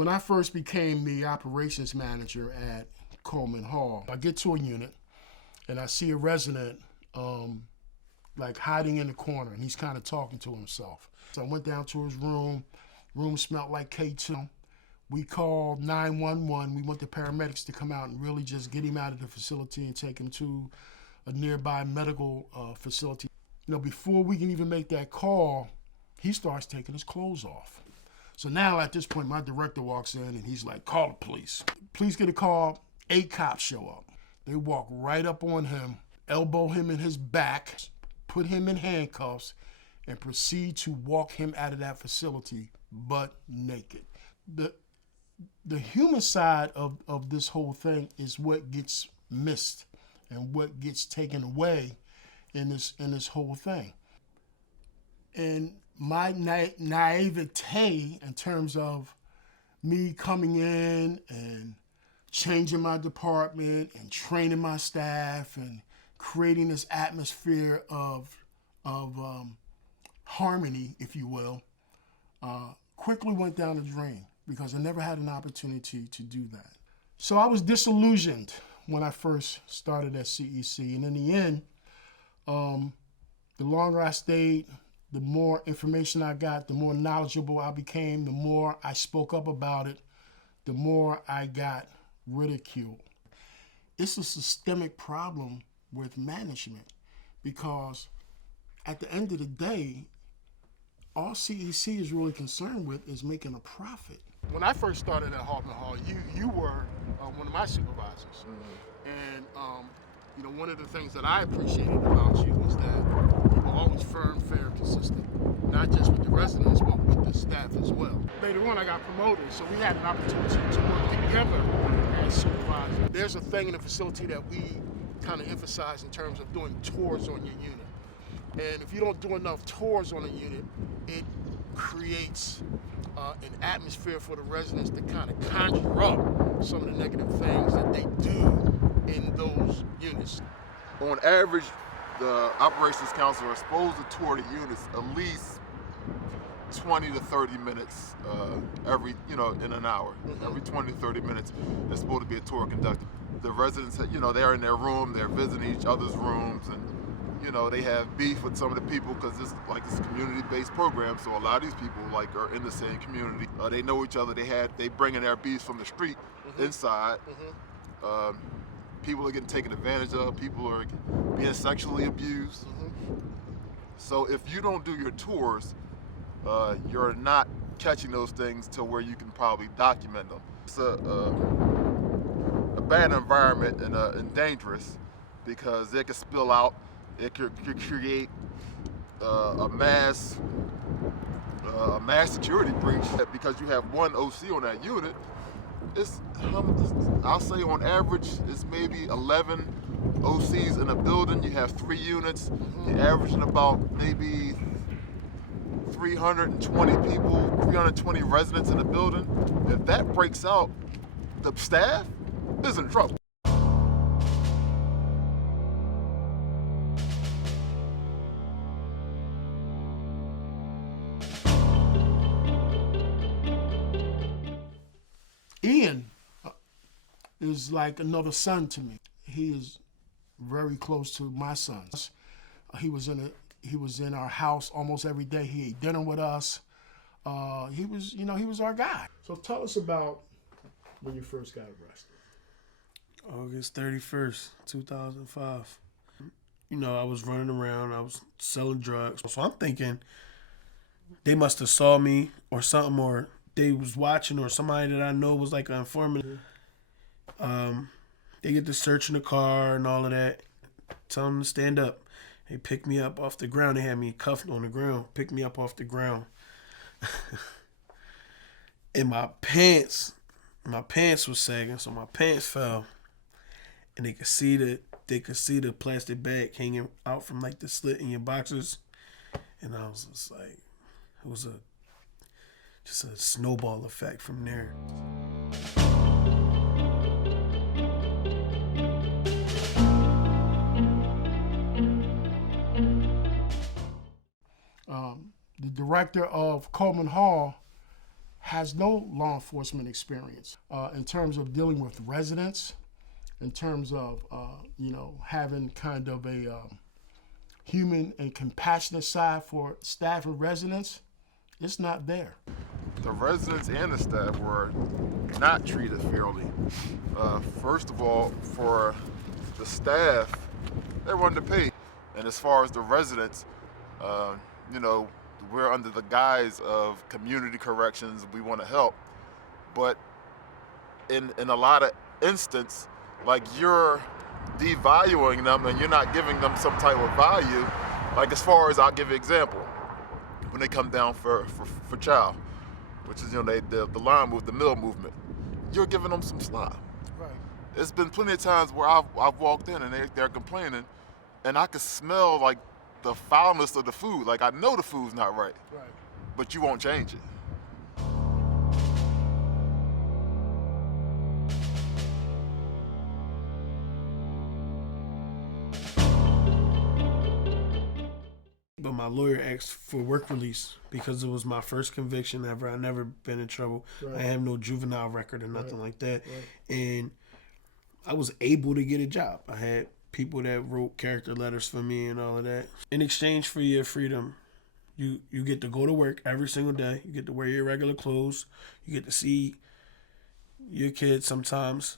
When I first became the operations manager at Coleman Hall, I get to a unit and I see a resident like hiding in the corner, and he's kind of talking to himself. So I went down to his room. Room smelled like K2. We called 911. We want the paramedics to come out and really just get him out of the facility and take him to a nearby medical facility. You know, before we can even make that call, he starts taking his clothes off. So now at this point, my director walks in and he's like, call the police. Police get a call, 8 cops show up. They walk right up on him, elbow him in his back, put him in handcuffs, and proceed to walk him out of that facility butt naked. The human side of this whole thing is what gets missed and what gets taken away in this whole thing. And my naivete in terms of me coming in and changing my department and training my staff and creating this atmosphere of harmony, if you will, quickly went down the drain because I never had an opportunity to do that. So I was disillusioned when I first started at CEC, and in the end, the longer I stayed, the more information I got, the more knowledgeable I became, the more I spoke up about it, the more I got ridiculed. It's a systemic problem with management because at the end of the day, all CEC is really concerned with is making a profit. When I first started at Coleman Hall, you were one of my supervisors. And you know, one of the things that I appreciated about you was that you were always firm, fair, consistent, not just with the residents, but with the staff as well. Later on, I got promoted, so we had an opportunity to work together as supervisors. There's a thing in the facility that we kind of emphasize in terms of doing tours on your unit. And if you don't do enough tours on a unit, it creates an atmosphere for the residents to kind of conjure up some of the negative things that they do in those units. On average, the operations counselor is supposed to tour the units at least 20 to 30 minutes every, in an hour. Every 20 to 30 minutes, there's supposed to be a tour conducted. The residents, they're in their room, they're visiting each other's rooms, and they have beef with some of the people because it's a community-based program. So a lot of these people are in the same community. They know each other. They bring in their beefs from the street inside. People are getting taken advantage of. People are being sexually abused. So if you don't do your tours, you're not catching those things to where you can probably document them. It's a bad environment and dangerous because it can spill out. It could create a mass security breach because you have one OC on that unit. I'll say on average, it's maybe 11 OCs in a building. You have 3 units. You're averaging about maybe 320 people, 320 residents in a building. If that breaks out, the staff is in trouble. Ian is like another son to me. He is very close to my sons. He was in our house almost every day. He ate dinner with us. He was our guy. So tell us about when you first got arrested. August 31st, 2005. I was running around. I was selling drugs. So I'm thinking they must have saw me or something, or they was watching, or somebody that I know was like an informant. They get to searching the car and all of that. Tell them to stand up. They picked me up off the ground. They had me cuffed on the ground. Picked me up off the ground. And my pants was sagging, so my pants fell. And they could see the plastic bag hanging out from the slit in your boxers. And I was just like, it was just a snowball effect from there. The director of Coleman Hall has no law enforcement experience in terms of dealing with residents, in terms of having kind of a human and compassionate side for staff and residents. It's not there. The residents and the staff were not treated fairly. First of all, for the staff, they were underpaid. And as far as the residents, we're under the guise of community corrections, we want to help. But in a lot of instances, like, you're devaluing them and you're not giving them some type of value. Like, as far as, I'll give you an example. When they come down for child, which is, the line move, the mill movement, you're giving them some slop. Right. There's been plenty of times where I've walked in and they're complaining, and I could smell, like, the foulness of the food. Like, I know the food's not right. Right. But you won't change it. But my lawyer asked for work release because it was my first conviction ever. I never been in trouble. Right. I have no juvenile record or nothing like that. Right. And I was able to get a job. I had people that wrote character letters for me and all of that. In exchange for your freedom, you get to go to work every single day. You get to wear your regular clothes. You get to see your kids sometimes.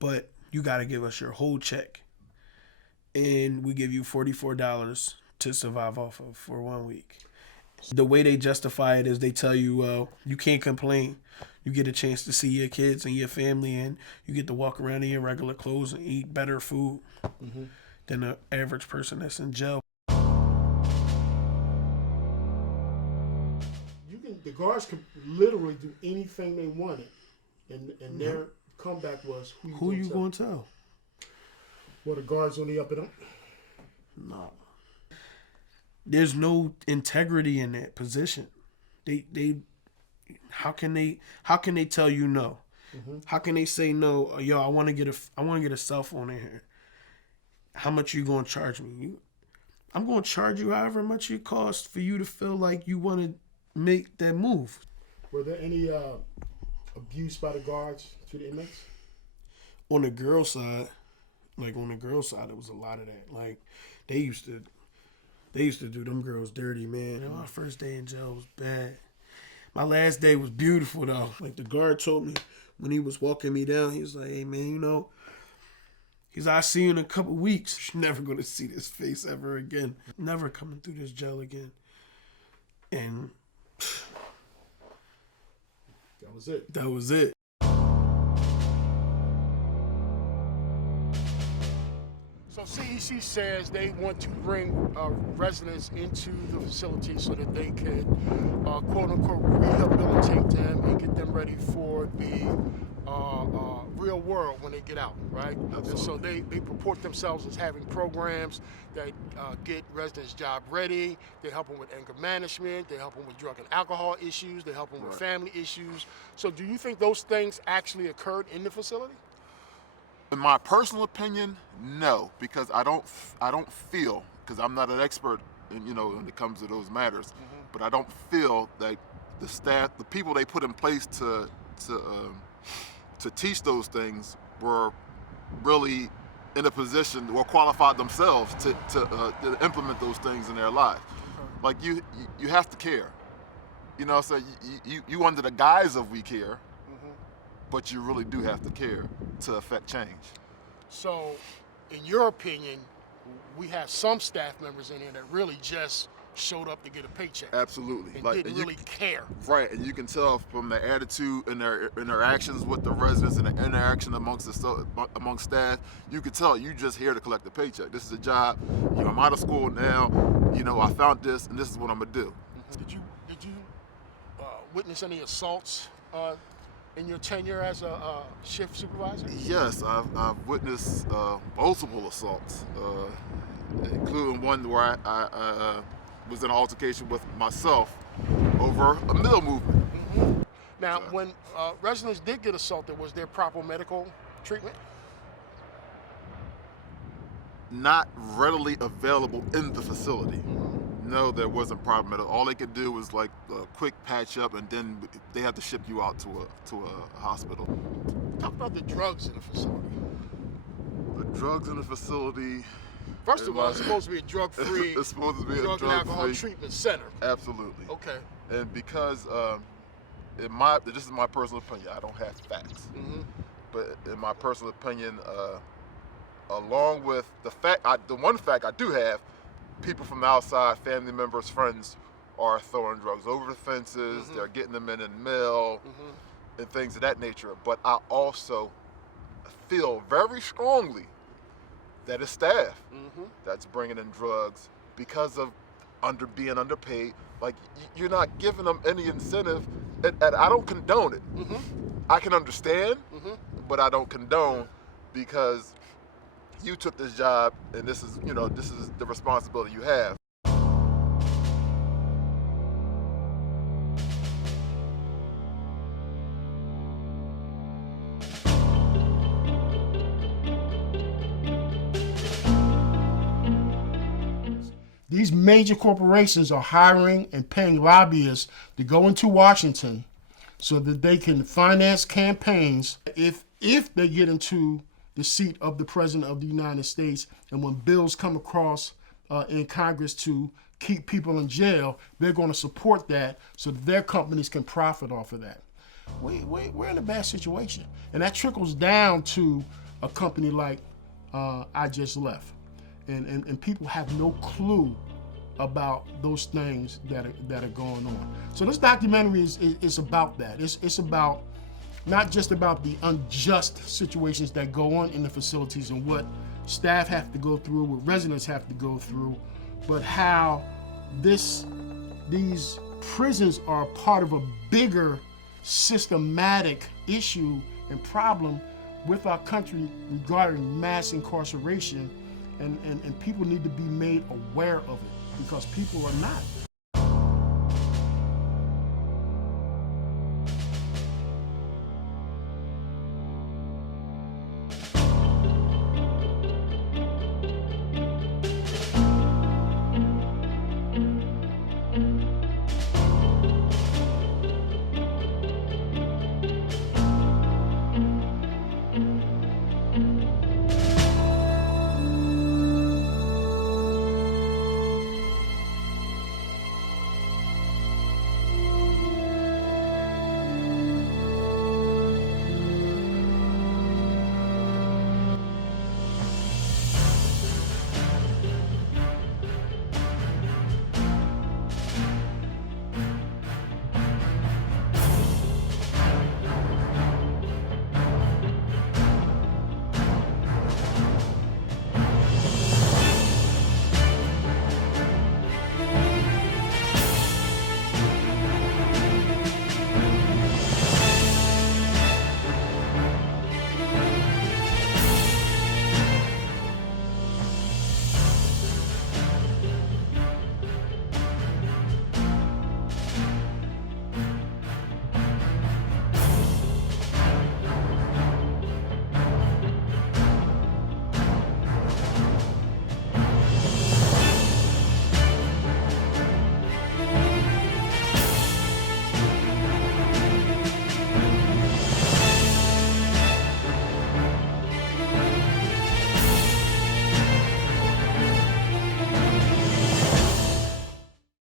But you got to give us your whole check. And we give you $44 to survive off of for 1 week. The way they justify it is they tell you, well, you can't complain. You get a chance to see your kids and your family, and you get to walk around in your regular clothes and eat better food than the average person that's in jail. The guards could literally do anything they wanted, and their comeback was, who you going to tell? Well, the guards on the up and up. No. There's no integrity in that position. They how can they tell you no? How can they say no? Yo, I want to get a cell phone in here. How much you gonna charge me? I'm gonna charge you however much it costs for you to feel like you want to make that move. Were there any abuse by the guards to the inmates? On the girl side, there was a lot of that. Like, they used to do them girls dirty, man. My first day in jail was bad. My last day was beautiful, though. Like, the guard told me when he was walking me down, he was like, hey, man, he's like, I'll see you in a couple weeks. You're never going to see this face ever again. Never coming through this jail again. And that was it. That was it. So CEC says they want to bring residents into the facility so that they can, quote unquote, rehabilitate them and get them ready for the real world when they get out, right? Absolutely. And so they purport themselves as having programs that get residents job ready. They help them with anger management. They help them with drug and alcohol issues. They help them with family issues. So do you think those things actually occurred in the facility? In my personal opinion, no, because I don't feel, because I'm not an expert in, when it comes to those matters, but I don't feel that the staff, the people they put in place to teach those things were really in a position or qualified themselves to implement those things in their life. Like, you have to care. So you under the guise of we care, but you really do have to care to affect change. So, in your opinion, we have some staff members in here that really just showed up to get a paycheck. Absolutely. And didn't really care. Right, and you can tell from their attitude and their interactions with the residents and the interaction amongst staff, you could tell you just here to collect a paycheck. This is a job. I'm out of school now. I found this, and this is what I'm gonna do. Did you witness any assaults in your tenure as a shift supervisor? Yes, I've witnessed multiple assaults, including one where I was in an altercation with myself over a mill movement. Now, when residents did get assaulted, was there proper medical treatment? Not readily available in the facility. No, there wasn't a problem at all. All they could do was like a quick patch up, and then they had to ship you out to a hospital. Talk about the drugs in the facility. The drugs in the facility. First of all, it's supposed to be a drug-free, it's supposed to be a drug and alcohol treatment center. Absolutely. Okay. And because this is my personal opinion, I don't have facts. But in my personal opinion, along with the one fact I do have, people from the outside, family members, friends, are throwing drugs over the fences. They're getting them in the mail and things of that nature. But I also feel very strongly that it's staff that's bringing in drugs because of being underpaid. Like, you're not giving them any incentive, and I don't condone it. I can understand, but I don't condone, because you took this job, and this is the responsibility you have. These major corporations are hiring and paying lobbyists to go into Washington so that they can finance campaigns if they get into the seat of the President of the United States, and when bills come across in Congress to keep people in jail, they're going to support that so that their companies can profit off of that. We're in a bad situation. And that trickles down to a company like I Just Left. And people have no clue about those things that are going on. So this documentary is about that. It's about not just about the unjust situations that go on in the facilities and what staff have to go through, what residents have to go through, but how these prisons are part of a bigger systematic issue and problem with our country regarding mass incarceration, and people need to be made aware of it, because people are not.